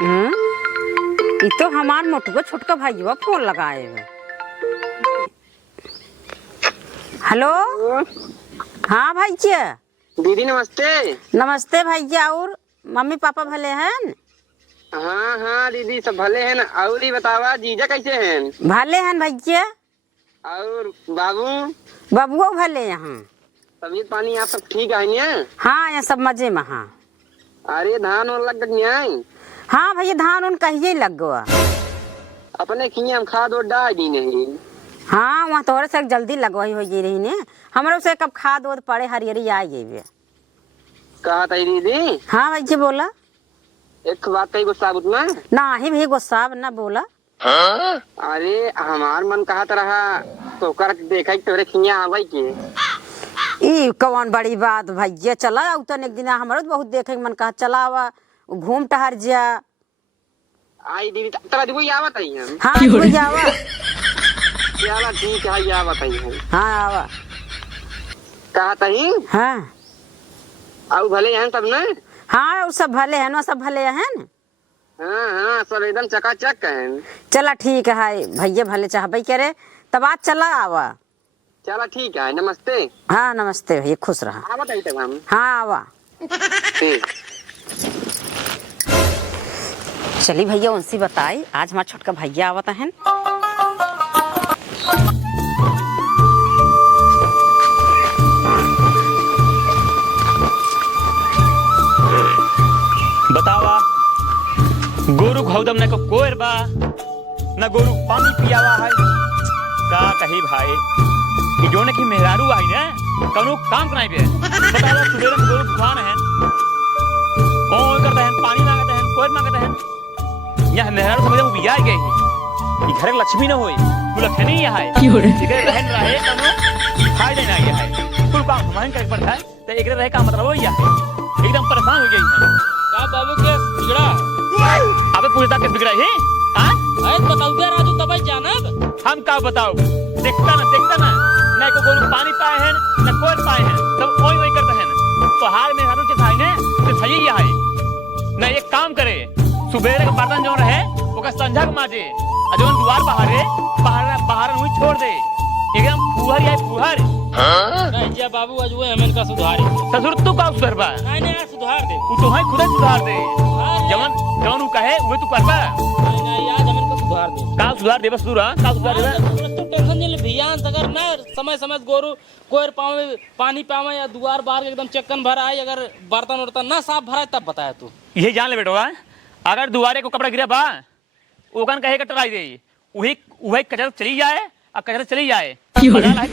ये तो हमार मोटुआ छोटका भाईवा फोन लगाए हुए। हेलो। हाँ भैया। दीदी नमस्ते। नमस्ते भैया। और मम्मी पापा भले हैं? हाँ हाँ दीदी सब भले हैं। और ही बतावा जीजा कैसे हैं? भले हैं भैया। और बाबू बबुआ भले यहाँ। तबीयत पानी आप सब ठीक है ना? हाँ यहाँ सब मजे में। हाँ अरे धान और लग गई? हाँ भैया धान उन कहिए लग गया। अपने किए हम खाद और डाल दी नहीं। हाँ वहाँ तोरे से जल्दी लगवाई हो गई रही ने। हमारे से कब खाद वोद पड़े हरियरी आ गई। कहा था दीदी? हाँ भैया बोला। एक बात कही गुस्सा में ना ही भी गुस्सा न बोला। अरे हमार मन कहा रहा तो कर देखा तोरे खिया आवाई के। ई कौन बड़ी बात भैया। चला उतन एक दिन हमारे बहुत देखे मन कहा चला आवा घूम टहर जा। आई दीदी तरा दीदी आवत आई हम। हाँ दीदी आवा। चला ठीक है आवत आई हम। हाँ आवा। कहा तही? हाँ और भले हैं तब ना? हाँ वो सब भले हैं ना सब भले हैं न? हाँ हाँ सब एकदम चकाचक हैं। चला ठीक है भैया भले चाहबे करे तब आज चला आवा। चला ठीक है नमस्ते। हाँ नमस्ते भैया खुश रहा। आवत आई तब हम। हाँ आवा। ठीक। चली भैया उनसे बताई आज हमारा छोटका भैया आवता है। बतावा गोरु घौदम न को कोर बा न गोरु पानी पियावा है का कही भाई कि जोने की मेहरारू आई ना कनो काम कराई बे। बतावा सुबेरे में गोरु दुकान है कौन करता है पानी मांगता है कोई मांगता है। यह मेहरारू समझे वो बिया गई कि घर की लक्ष्मी न होई तू लक्ष्मी नहीं है इधर रहन रहे कनो खाई देना ये है कुल काम हमारे कर पड़ता है तो एक रहे का मतलब वो यह है एकदम परेशान हो गई है। का बाबू के बिगड़ा? अबे पूछता किस बिगड़ा है? हां अरे बताओ बे राजू तब जानब हम का बताओ देखता ना न को गोरु पानी पाए हैं न कोई पाए हैं सब ओई ओई करते हैं। तो हाल में हारू के भाई ने तो सही है न एक काम करे सुबेरे का बर्तन जो रहे ओका संझा के माजे अजोन द्वार बाहर हुई छोड़ दे एकदम फुहर है फुहर। नहीं जा बाबू आज वो हमें का सुधार ससुर तू का सुधर बा नहीं सुधार दे तू है खुद सुधार दे जवन उ कहे वो तू करबा नहीं आज हमें का सुधार दे का सुधार दे बस तू रहा का सुधार दे तो टेंशन नहीं ले भियान अगर ना समय गोरु कोर पावे पानी पावे या दुआर बाहर एकदम चक्कन भर आए अगर बर्तन उर्तन ना साफ भरा तब बताया तू यही जान ले बेटवा अगर दुआरे को कपड़ा गिरा बा ओकन कहे कटराई दे वही कचरा चली जाए और कचरा चली जाए कपड़ा नहीं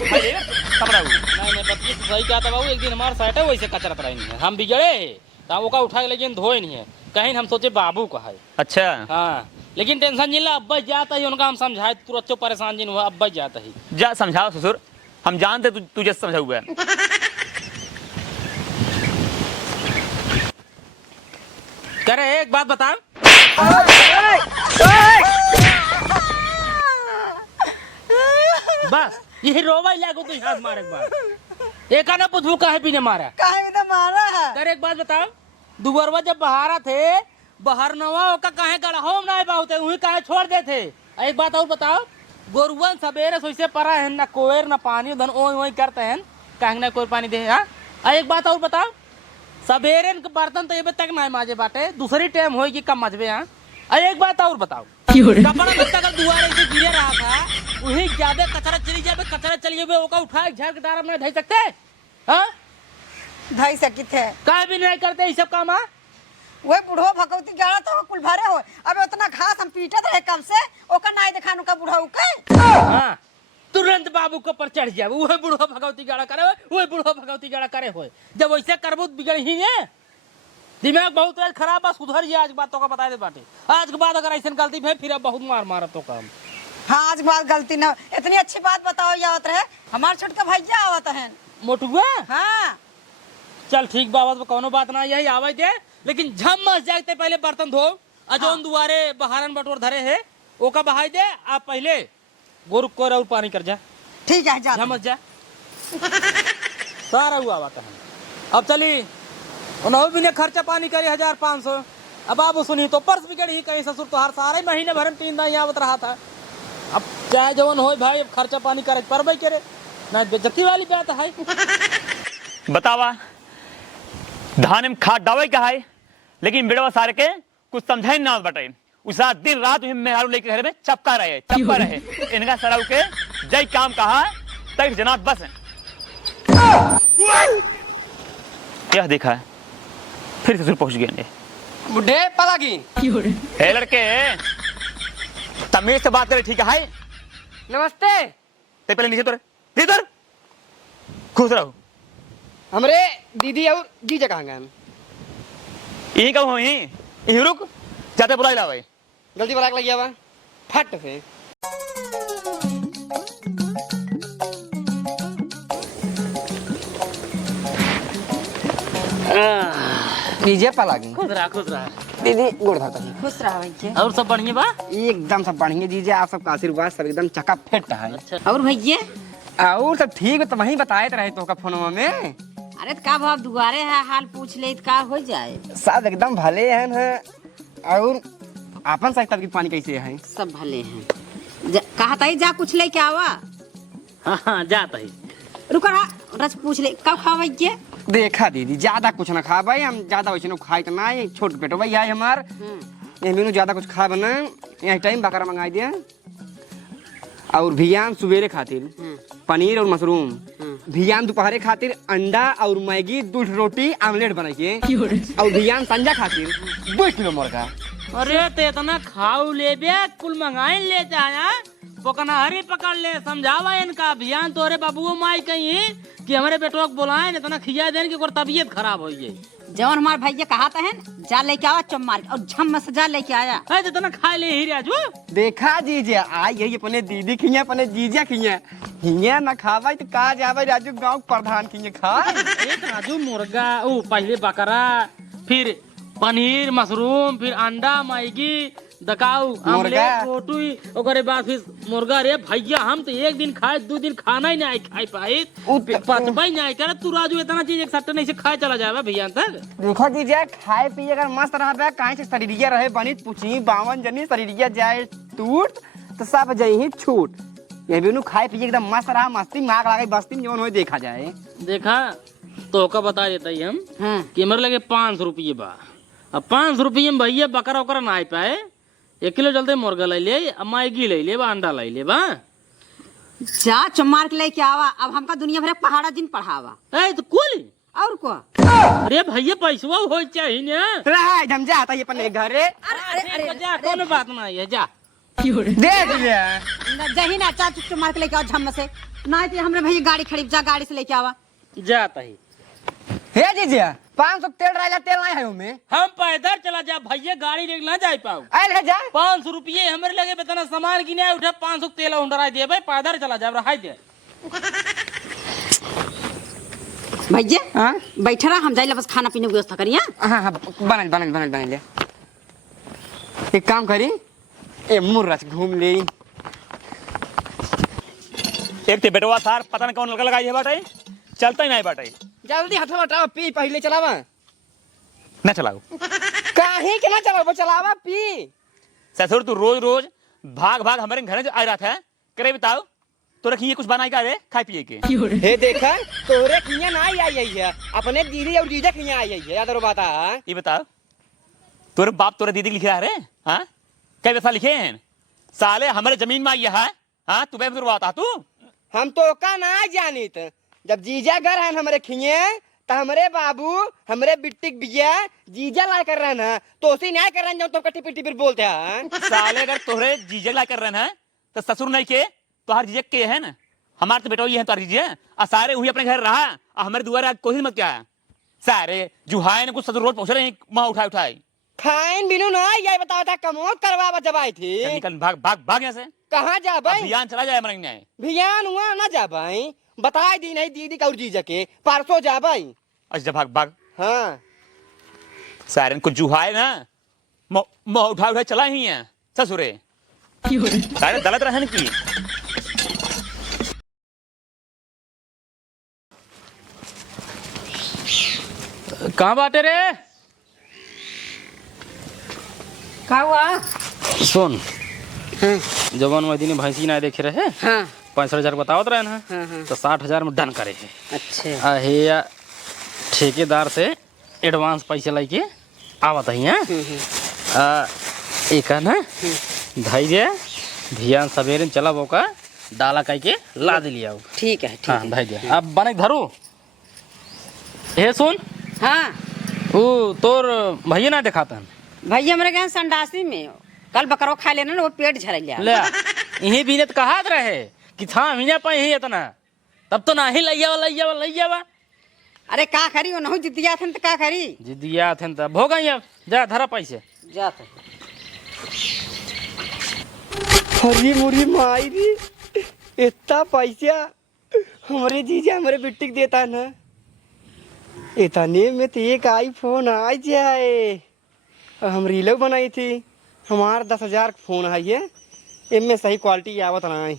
बतिए तो सही कहा था बाबू। एक दिन हमारे साइड है वैसे कचरा तरह नहीं है हम बिगड़े तो वो का उठा के लेकिन धोए नहीं है कहीं हम सोचे बाबू का है। अच्छा हाँ लेकिन टेंशन नहीं ला अब्बा जाता ही उनका हम समझाए तुरंत परेशान जिन हुआ अब्बा जाता ही जा समझाओ ससुर हम जानते तुझे समझा हुआ है। करे एक बात बता बस यही रोवा लागो तो हाथ मारे एक बार एक आना पुछू काहे पीने मारा काहे भी तो मारा है। करे एक बात बताओ दुबरवा जब बहारा थे बहर नवा ओका काहे गड़ा हो ना बाउते वही काहे छोड़ दे थे। एक बात और बताओ गोरुवन सवेरे सोइसे परा है ना कोयर ना पानी धन ओई करते हैं काहे ना कोई पानी दे। हां एक बात और बताओ सवेरे के बर्तन तो ये तक ना माजे बाटे दूसरी टाइम होगी कम मजबे। हां एक बात और बताओ कपड़ा लत्ता का दुआरे से गिरे रहा था वही ज्यादा कचरा चली जाए कचरा चली जाए ओका उठा झाड़ के डारा में धई सकते हां धई सकित है काहे भी नहीं करते ये सब काम। हां वही बुढ़ो भगवती गाड़ा तो कुल भरे हो। अब उतना घास हम पीटत रहे कब से ओका नाई दिखानु का बुढ़ऊ के। हां तुरंत बाबू के ऊपर चढ़ जाए वही बुढ़ो भगवती गाड़ा करे वही बुढ़ो भगवती गाड़ा करे हो जब वैसे करबो बिगड़ ही है। दिमाग बहुत आज खराब बस सुधर जाए आज बातों का बता दे बाटे आज के बाद अगर ऐसी गलती भई फिर अब बहुत मार तो काम। हाँ आज बात गलती ना इतनी अच्छी बात बताओ याद रहे हमारे छोटका भैया आवत है मोटुआ। हाँ चल ठीक बाबा कोनो बात ना यही आवे दे लेकिन झम्मस जाते पहले बर्तन धो अजोन दुआरे बहारन बटोर धरे है ओका बहाई दे आप पहले गोरु को और पानी कर जा। ठीक है जा झम्मस जा सारा हुआ बात है। अब चली उन्होंने भी ने खर्चा पानी करे 1500 अब आप सुनी तो पर्स बिगड़ ही कहीं ससुर तो हर सारे महीने भर में 3 दिन आवत रहा था। अब चाहे जवन हो भाई, अब खर्चा पानी करे पर भाई करे ना, बेइज्जती वाली बात है। बतावा धान में खाद डावे का है, लेकिन बेड़वा सारे के कुछ समझाई ना बटे। उसा दिन रात मेहरारू लेके घर में चपका रहे इनका सराउ के जय काम कहा तक जनाब बस है। क्या देखा है फिर ससुर पहुंच गए बुढ़े पलागी। हे लड़के तमीज से बात करे ठीक है? नमस्ते। ते पहले नीचे उतर इधर खुश रहो। हमरे दीदी और जीजा कहाँ गए? यही कहूँ यही रुक जाते बुला ला भाई। जल्दी बुला के लगिया बा फट से। जीजा पलागी। खुश रहा दीदी गोड़ धरता है। खुश रहा भैया। और सब बढ़िया बा? एकदम सब बढ़िया जीजा, आप सबका आशीर्वाद सब एकदम चका फिट है। अच्छा और भैया और सब ठीक है, तो वही बताए रहे तो का फोनवा में। अरे तो का भाव दुआरे है हाल पूछ ले तो का हो जाए। सब एकदम भले हैं ना। और आपन साइड की पानी कैसे है? सब भले हैं। कहा था जा कुछ लेके आवा। हाँ जाता ही। रुको ना रच पूछ ले कब खावा भैया। देखा दीदी ज्यादा कुछ ना खा भाई, हम ज्यादा वैसे खाई तो ना, ये छोट पेटो भाई है हमार। ये मेनू ज्यादा कुछ खा बना यहाँ टाइम बकरा मंगा दिया। और भियान सुबेरे खातिर पनीर और मशरूम, भियान दोपहरे खातिर अंडा और मैगी 2 रोटी आमलेट बनाइए, और भियान संजा खातिर 2 किलो मुर्गा। अरे ते इतना खाऊ ले बे कुल मंगाई ले जाया पोकना हरी पकड़ ले। समझावा इनका अभियान तोरे बाबू माई कहीं कि हमारे बेटो को बुलाए न तना खिया देन की तबीयत खराब हो गई। जवन हमारे भैया कहा था जा लेके आवा चम्मार और झम से जा लेके आया। है तो तना खा ले ही राजू। देखा जीजा आई यही अपने दीदी खिया अपने जीजा खिया हिया ना खावा तो का जावे राजू गांव प्रधान खिया खा। एक राजू मुर्गा ओ पहले बकरा, फिर पनीर मशरूम, फिर अंडा मैगी दकाऊ आमलेट रोटी, ओकरे बाद फिर मुर्गा। रे भैया हम तो एक दिन खाए 2 दिन खाना ही नहीं खाई पाई, पचबा ही नहीं करे। तू राजू इतना चीज एक सट्टे नहीं से खाए चला जाए भैया तक। देखो दीजिए खाए पिए अगर मस्त रहा कहीं से शरीरिया रहे बनित पूछी 52 जनी शरीरिया जाए टूट तो सब जाई ही छूट। ये भी खाए पिए एकदम मस्त रहा, मस्ती में आग लगे बस्ती में जीवन हो देखा जाए। देखा तो का बता देता ही हम कि हमारे लगे 500 रुपये बा। अब 500 रुपये में भैया बकरा वकरा ना पाए, 1 किलो चलते मुर्गा ले ले, मैगी ले ले, अंडा ले ले बा। जा चम्मार के लेके आवा। अब हमका दुनिया भर पहाड़ा दिन पढ़ावा। ए तो कुल और को अरे भैया पैसा हो चाहिए ना। रहा हम जाता है अपने घरे। अरे जा कोनो बात नहीं है जा दे दिया जही ना चा चम्मार के लेके आओ झम से। नहीं तो हमरे भैया गाड़ी खड़ी जा गाड़ी से लेके आवा। जाता ही। हे जीजा 500 तेल रहा तेल नहीं है उनमें। हम पैदल चला जा भैया, गाड़ी लेके ना जा पाऊ। आए जा 500 रुपये हमारे लगे बेतना सामान गिने उठा 500 तेल उंडरा दे भाई, पैदल चला जा रहा दे। भैया हां बैठा रहा, हम जाइला बस खाना पीने की व्यवस्था करिए। हां हां बनल ले। एक काम करी ए मुर्रा से घूम ले। एक ते बेटवा सार पता नहीं कौन लगा लगाई है बाटे, चलता ही नहीं बाटे। जल्दी हटवा हटाओ पी पहले चलावा न चलाओ काहे के ना चलावा चलावा पी। ससुर तू रोज रोज भाग भाग हमारे घर जो आ रहा था करे बताओ तो रखिए कुछ बनाई का रे खाए पिए के। हे देखा तोरे खिया ना आई है, अपने दीदी और जीजा खिया आई है। याद रो बात है ये बताओ तोरे बाप तोरे दीदी लिख रहा है हाँ कई पैसा लिखे हैं साले हमारे जमीन में आई है। हाँ तू बेफिक्र बात तू हम तो का ना जानित। जब जीजा घर है हमारे खिए तो हमारे बाबू हमारे बिट्टी बिया जीजा ला कर रहे ना तो उसी न्याय कर रहे हैं। तो कटी पिटी फिर बोलते हैं साले अगर तोहरे जीजे ला कर रहे हैं तो ससुर नहीं के तो हर जीजे के है ना। हमारे तो बेटा ये है तो जीजे और सारे वही अपने घर रहा और हमारे दुआरे आज कोई मत क्या है सारे जुहाए ने कुछ ससुर रोज पहुंच रहे हैं माँ उठाई खाइन बिनु ना ये बताओ था कमोद करवा जब आई थी। निकल भाग भाग भाग यहाँ से कहाँ जा भाई अभियान चला जाए हमारे न्याय भियान हुआ ना जा भाई बताए दी नहीं दीदी का और जीजा के परसों जा भाई। अच्छा भाग भाग हाँ सारे को जुहाए ना माँ उठा चला ही है ससुरे सारे दलत रहन की। कहाँ बाटे रे? का हुआ? सुन हाँ जवन वही दिन भैंसी ना देखे रहे हाँ 65,000 बतावत रहे ना हाँ हाँ। तो 60,000 में डन करे है। अच्छा हे ठेकेदार से एडवांस पैसे लेके आवत है एक ना धैर्य ध्यान सवेरे चला बोका डाला कह के ला दिलिया। ठीक है ठीक हाँ है। धैर्य अब बने धरू हे सुन हाँ वो तोर भैया ना दिखाता भैया हमारे यहाँ संडासी में कल बकरो खा लेना ना वो पेट झड़ लिया। ले इन्हीं बीनत कहा रहे कि था हिया पाई ही इतना तब तो ना ही लैया अरे का करी वो नहीं जितिया थे तो का करी जिदिया थे तब हो गई अब जा धरा पैसे जाते अरे मोरी माई दी इतना पैसा हमारे जीजा हमारे बिट्टी देता है ना इतने में तो एक आईफोन आ जाए। और हम रीलो बनाई थी हमार 10,000 फोन है ये इनमें सही क्वालिटी आवत ना है।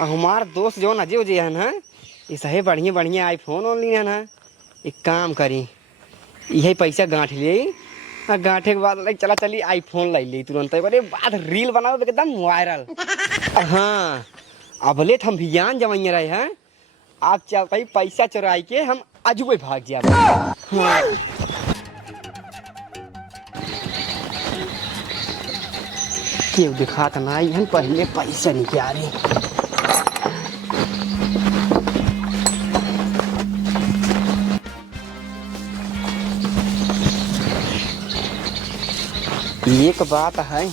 और हमार दोस्त जो नजे उजे है ना ये सही बढ़िया बढ़िया आईफोन ओनली है ना। एक काम करी यही पैसा गांठ ले और गांठे के बाद चला चली आईफोन लाई ली तुरंत बड़े बाद रील बनाओ एकदम वायरल। हाँ अब ले हम भियान जमाइए रहे हैं आप चलते ही पैसा चुराई के हम अजुबे भाग जाए। हाँ। क्यों दिखाता ना हम पहले पैसा निकाले एक बात है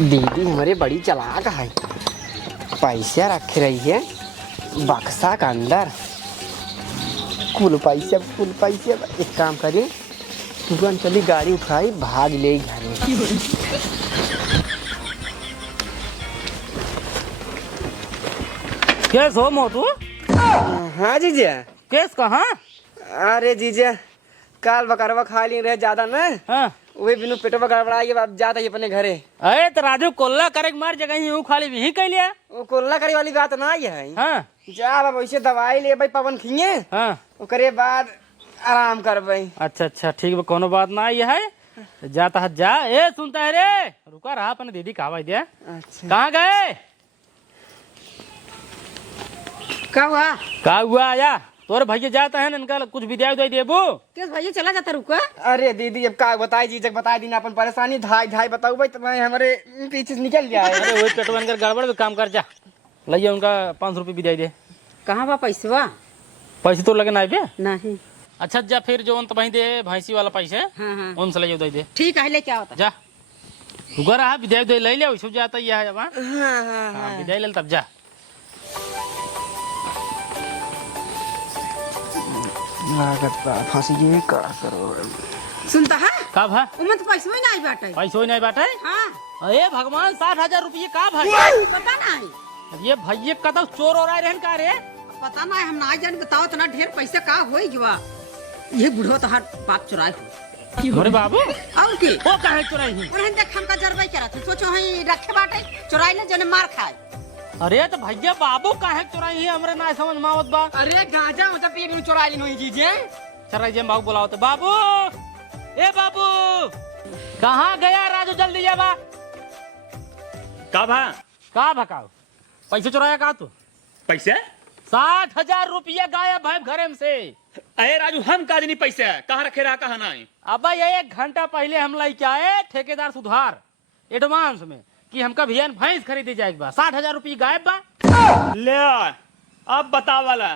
दीदी हमारे बड़ी चालाक है पैसा रख रही है बक्सा का अंदर कुल पैसा एक काम करिए तुरंत चली गाड़ी उठाई भाग ले घर में। केस हो मोटू हाँ जीजा केस कहाँ अरे जीजा काल बकरवा खा ली रहे ज्यादा ना हाँ वही बिनु पेटवा गड़बड़ा के अब जाता है अपने घरे। अरे तो राजू कोल्ला करे के मार जगह ही खाली भी कह लिया वो कोल्ला करी वाली बात ना ही है। हाँ जा बाबा वैसे दवाई ले भाई पवन खिए हाँ ओकरे बाद आराम कर भाई। अच्छा ठीक बा कोनो बात ना ये है जाता है जा ए सुनता है रे रुका रहा अपने दीदी कहा दिया अच्छा कहाँ गए का हुआ? कहा हुआ आया तोरे भैया जाता है ना इनका कुछ विद्या उदय देबू किस भैया चला जाता रुका? अरे दीदी अब का बताई जी जब बता दी ना अपन परेशानी ढाई ढाई बताऊ भाई तुम्हें हमारे पीछे से निकल गया है। अरे वही पेटवन कर गड़बड़ में काम कर जा लइया उनका 500 रुपये विद्या दे कहाँ बा पैसवा? पैसे तो लगे ना पे नहीं। अच्छा जा फिर जो अंत वहीं दे भैंसी वाला पैसे हाँ हाँ उनसे ले उदय दे ठीक है लेके आओ जा रुका रहा विद्या उदय ले ले वैसे जाता ही है वहाँ हाँ हाँ विद्या ले तब जा लागत बा फांसी ये का करो सुनता है का भा उमन तो पैसवा ही नहीं बाटे। पैसे ही नहीं बाटे हाँ अरे भगवान 60,000 रुपये का भाई पता नहीं ये भैया का तो चोर हो रहा है का रे पता नहीं हम ना जान बताओ इतना ढेर पैसा का होई गवा ये बुढ़ो तो हर बाप चुराए हो अरे बाबू और की वो काहे चुराई है उन्हें देख हमका जरबई करा थे सोचो हई रखे बाटे चुराई ले जने मार खाए। अरे तो भैया बाबू काहे चुराई है हमरे ना समझ में आवत बा अरे गांजा हो पेट में चुरा ली नहीं जीजे चल जे बाबू बुलाओ तो बाबू ए बाबू कहाँ गया राजू जल्दी जा बा का भा का भकाओ पैसे चुराया का तू पैसे 60,000 रुपया गायब है घरे में से। अरे राजू हम का देनी पैसे कहाँ रखे रहा कहाँ नहीं अब ये 1 घंटा पहले हम लेके आए ठेकेदार सुधार एडवांस में कि हमका भैया भैंस खरीदी जाएगी बा 60,000 रुपये गायब बा। ले अब बता वाला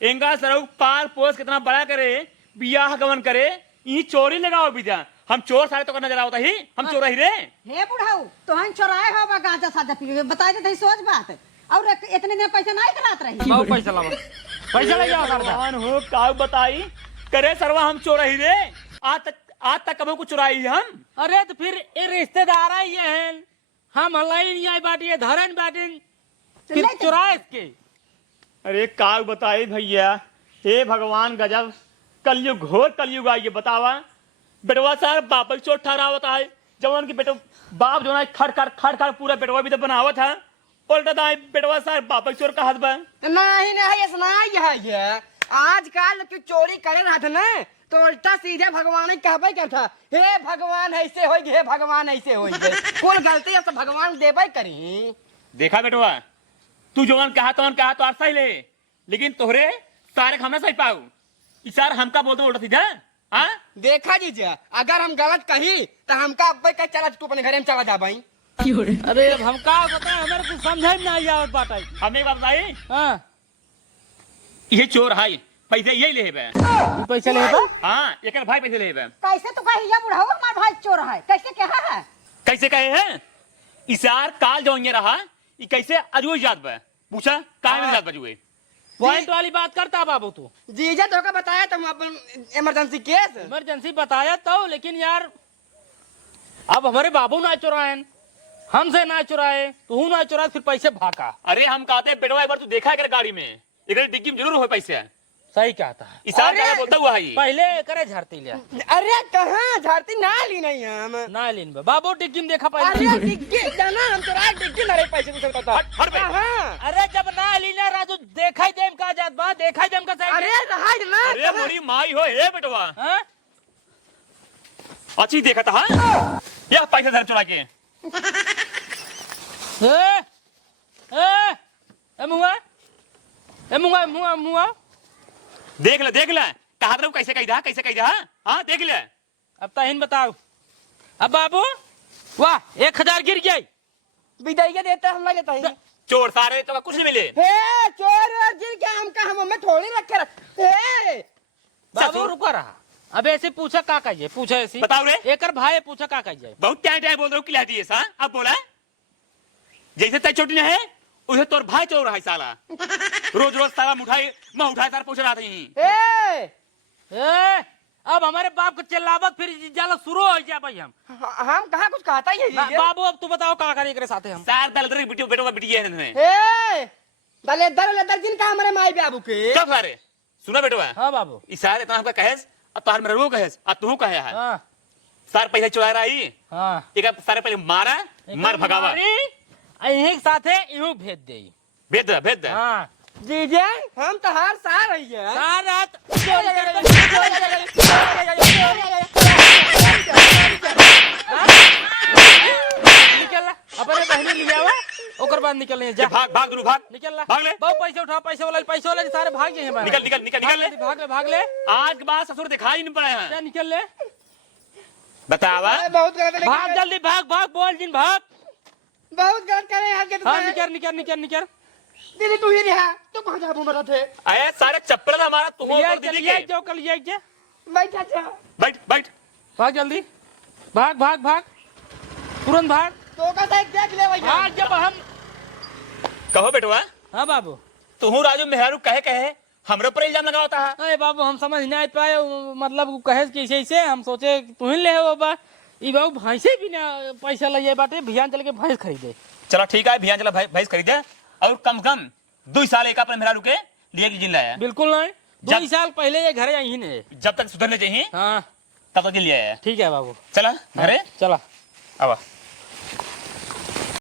एंगा सरऊ पाल पोस कितना बड़ा करे बियाह गमन करे ये चोरी लगाओ बिजा हम चोर सारे तो नजर आवता ही हम चोर ही रे हे बुढ़ाऊ तो हम चुराए हो बा गांजा साजा पी के बता दे सोच बात और इतने दिन पैसा नहीं खिलात रही लाओ पैसा लाओ पैसा ले जाओ सरदा भगवान हो का बताई करे सरवा हम चोर ही रे आज तक कबो को चुराई हम। अरे तो फिर ये रिश्तेदार ही हैं हम हलाई नहीं आई बाटी धरन बाटिन फिर चुराए इसके। अरे का बताई भैया हे भगवान गजब कलयुग घोर कलयुग आई बतावा बेटवा सर बाप चोट ठहरा होता है जवान की बेटो बाप जो ना खड़ पूरा बेटवा भी तो बनावत है उल्टा दाई बेटवा सर बाप चोर का हद बा नहीं नहीं ऐसा नहीं है ये आजकल की चोरी करे रहा था ना तो उल्टा सीधे भगवान ही कहबे कर था, हे भगवान ऐसे होई हे भगवान ऐसे होई कौन गलती है तो भगवान देबे करी। देखा बेटवा, तू जवन कहा तो आर सही ले, लेकिन तोहरे सारे हमने सही पाऊ। इशार हमका बोलते उल्टा सीधा। हाँ देखा जीजा, अगर हम गलत कही तो हमका अब्बे कह चला तू अपने घरे में चला जा भाई। अरे अब हम का बताए, हमारे कुछ समझे में नहीं आवत बात है। हमें एक बात बताई, हाँ ये चोर है, पैसे यही ले बे। ई पैसा ले बा। हाँ एक भाई पैसे ले बे। कैसे तो कही या बुढ़ाओ हमार भाई चोर है, कैसे कहा है? कैसे कहे हैं? इशार काल जो ये रहा, ये कैसे अजूज जात बे? पूछा काहे में जात बजुए? पॉइंट वाली बात करता बाबू तू। जीजा तो का बताया तुम अपन इमरजेंसी केस। इमरजेंसी बताया तो, लेकिन यार अब हमारे बाबू ना चुराए, हमसे ना चुराए, तू ना चुराए, फिर पैसे भागा। अरे हम कहते बेटवा एक बार तू देखा है गाड़ी में, एक डिग्गी में जरूर हो पैसे। सही कहता है। इशार क्या बोलता हुआ है? पहले करे झाड़ती लिया। अरे कहाँ झाड़ती ना ली नहीं हम। ना लीन बे बाबू डिग्गी में देखा अरे पहले। डिग्गी जाना हम तो रात डिग्गी ना रे पैसे कुछ बताता। हट बे। हाँ। अरे जब ना लीना राजू देखा ही देम का जात बा, देखा ही देम का सही। अरे हाइड ना। अरे मोरी माई हो हे बेटवा, हाँ? अच्छी देखा था। या पैसे धर चुरा के। मुआ देख ले कहा था कैसे कही था। हाँ देख ले। अब तहिन बताओ। अब बाबू वाह 1000 गिर गई। विदाई देता हम ना लेता ही। चोर सारे तो कुछ नहीं मिले। हे चोर और गिर क्या हमका हम में थोड़ी रख कर। हे बाबू रुका रहा। अब ऐसे पूछा का कहिए, पूछा ऐसे बताओ रे। एकर भाई पूछा का कहिए। बहुत टाइम बोल रहे हो किला दिए सा। अब बोला जैसे तय छोटी है उसे तोर भाई चोर है साला। रोज साला मैं उठाए तार पूछ रहा था। ए अब हमारे बाप को चिल्लावत फिर जाला शुरू हो जा भाई। हम कहाँ कुछ कहता ही है। बाबू अब तू बताओ का करे एकरे साथे हम। सार दलदर बिटियो बेटो बिटिया है। हे दलेदर जिनका हमारे माई बाबू के। सब सारे सुना बेटवा। हाँ बाबू। इशारे इतना हमका कहेस अब तार मेरे रो कहेस अब तू कहे है। हाँ सार पैसा चुरा रही। हाँ एक सारे पहले मारा मार भगावा। यही साथे यूं भेज दे। भेज दे। हाँ जीजा हम तो हर साल रही है। सार रात निकल अपने बहनी लिया हुआ ओकर बाद निकल जा। भाग दूर भाग निकल भाग ले। बहुत पैसे उठा, पैसे वाले सारे भाग गए हैं। निकल ले। भाग ले। आज के बाद ससुर दिखाई नहीं पड़ा है। क्या निकल ले? बतावा बहुत गलत भाग जल्दी भाग बोल जिन भाग। बहुत गलत करे यार के। हाँ निकल। दीदी तू ही रहा तो कहाँ जा घूम थे। अरे सारे चप्पल हमारा तुम ये जो कल ये बैठ जा। बैठ भाग जल्दी भाग तुरंत भाग। तो का देख ले भैया। आज जब हम कहो बेटवा हाँ बाबू तू राजू मेहरू कहे हमरे पर इल्जाम लगाता है। अरे बाबू हम समझ नहीं पाए, मतलब कहे कैसे ऐसे हम सोचे तू ही ले बाबा। ई बाबू भैंसे भी ना पैसा लगे बाटे, भियान चल के भैंस खरीदे। चलो ठीक है भियान चला भैंस खरीदे और कम 2 साल एक अपने मेहरू के लिए की जिन लाया। बिल्कुल नहीं 2 साल पहले ये घरे आई ने। जब तक सुधरने चाहिए हाँ तब तक लिए आया। ठीक है बाबू चला घरे चला। अब